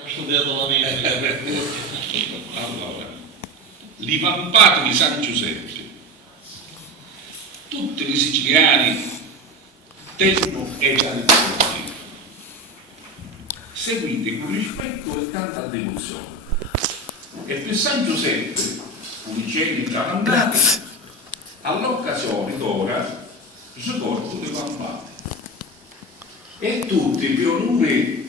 Ho studiato la mente. Allora, li vampati di San Giuseppe. Tutti i siciliani tengono e tradizioni, seguite con rispetto e tanta devozione. E per San Giuseppe, un genio tramandati, all'occasione d'ora ricordo dei vampati. E tutti, per onore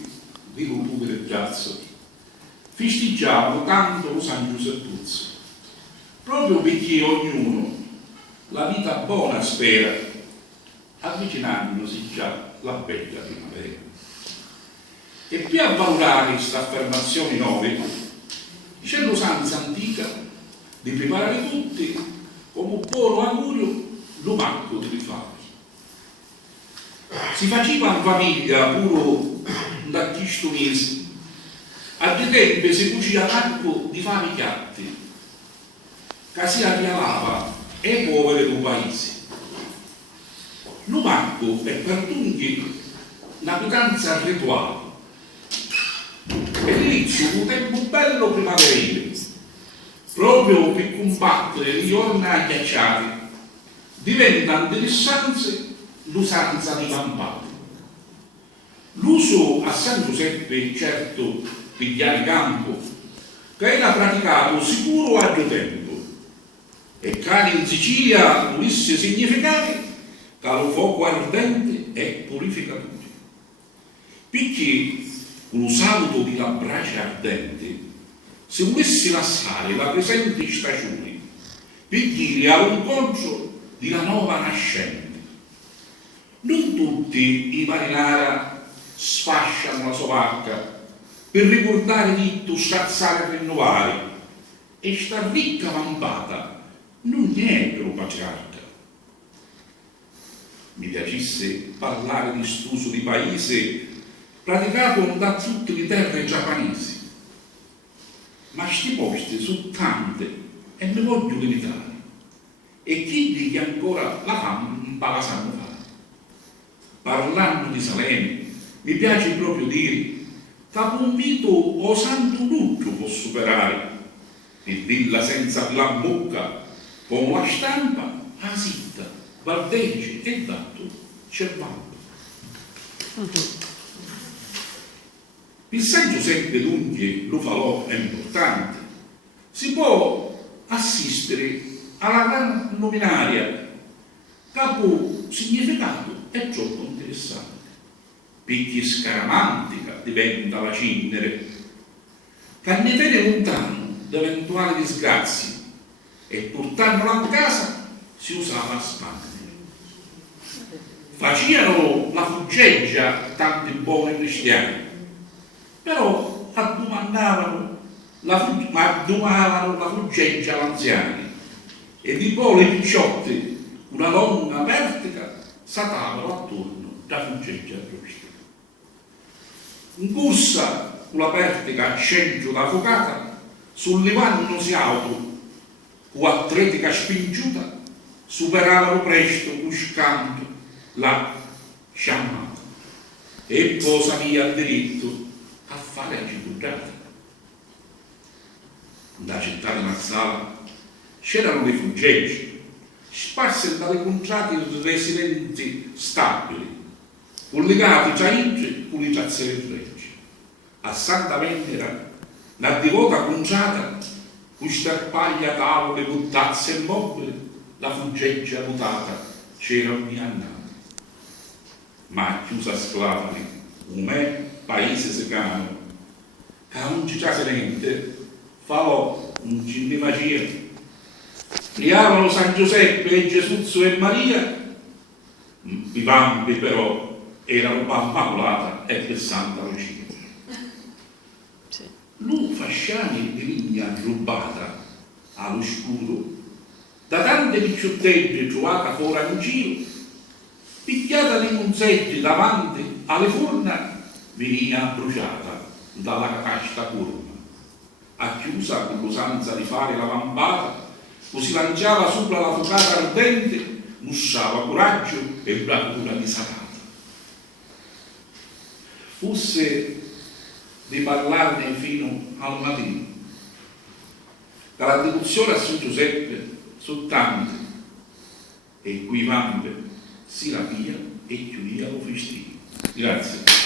di Lupo del Piazzo, festeggiavano tanto lo San Giuseppuzzo, proprio perché ognuno la vita buona spera, avvicinandosi già la bella primavera. E per avvalorare queste affermazioni nuove, c'è l'usanza antica di preparare tutti come un buon augurio l'umacco di rifare. Si faceva in famiglia puro da questo mese, a dei tempi si cuciva l'acqua di fare i piatti, che si avviava ai poveri del paese. L'umacco è per tutti una pietanza rituale, è l'inizio di un tempo bello primaverile, proprio per combattere gli giorni ghiacciati, diventa interessante l'usanza dei vampati. L'uso a San Giuseppe, certo, pigliare campo, che era praticato sicuro a due tempo, e che in Sicilia volesse significare che lo fuoco ardente è purificatore. Perché con lo saluto di la brace ardente si volesse lasciare la presente stagione per dire all'incontro della nuova nascente. Non tutti i marinara sfasciano la sovacca per ricordare di scazzare e rinnovare, e sta ricca vampata non è per un patriarca. Mi piacesse parlare di stuso di paese praticato da tutte le terre giapponesi, ma sti posti sono tante e ne voglio limitare, e chi dice ancora la vampa la sanno fare. Parlando di Salemi, mi piace proprio dire che un mito o santo tutto può superare, e dilla senza la bocca, con la stampa, a sitta, valdeggi e dato cervallo. Il San Giuseppe dunque lo falò è importante. Si può assistere alla gran luminaria, capo significato è troppo interessante, perché scaramantica diventa la cenere, che ne tiene lontano da eventuali disgrazie, e portandola a casa si usava a spandere. Facevano la fuggeggia tanti buoni cristiani, però addomavano la fuggeggia all'anziani, e di poi le picciotte una donna vertica s'atavano attorno da fuggeggia giusta. In corsa con la vertica sceggio da focata, sollevandosi auto con atletica spingiuta, superavano presto buscando la sciammata, e poi salì diritto a fare agitata. Nella città di Marsala c'erano dei fuggeggi sparsi dalle contrati residenti stabili, collegati già con i piazzeri reggi. A Santa Venera, la devota conciata, con sterpaglia tavole, con tazze e mobili, la fuggeggia mutata c'era ogni annata. Ma chiusa sclavi, un paese secano, che non ci c'è serente, falò un cinni magia, criavano San Giuseppe e Gesù e Maria, i vampi però erano Immacolata e per Santa Lucia. Lui fasciani di vigna rubata allo scuro, da tante picciottegge trovata fuori in giro, picchiata nei munzeggi davanti alle furna, veniva bruciata dalla casta curva. Acchiusa con l'usanza di fare la vampata, così lanciava sopra la focata ardente, mostrava coraggio e bravura disarata. Fosse di parlarne fino al mattino. Dalla devozione a San Giuseppe su tante, e qui vampe si rapia e chiudia lo festivo. Grazie.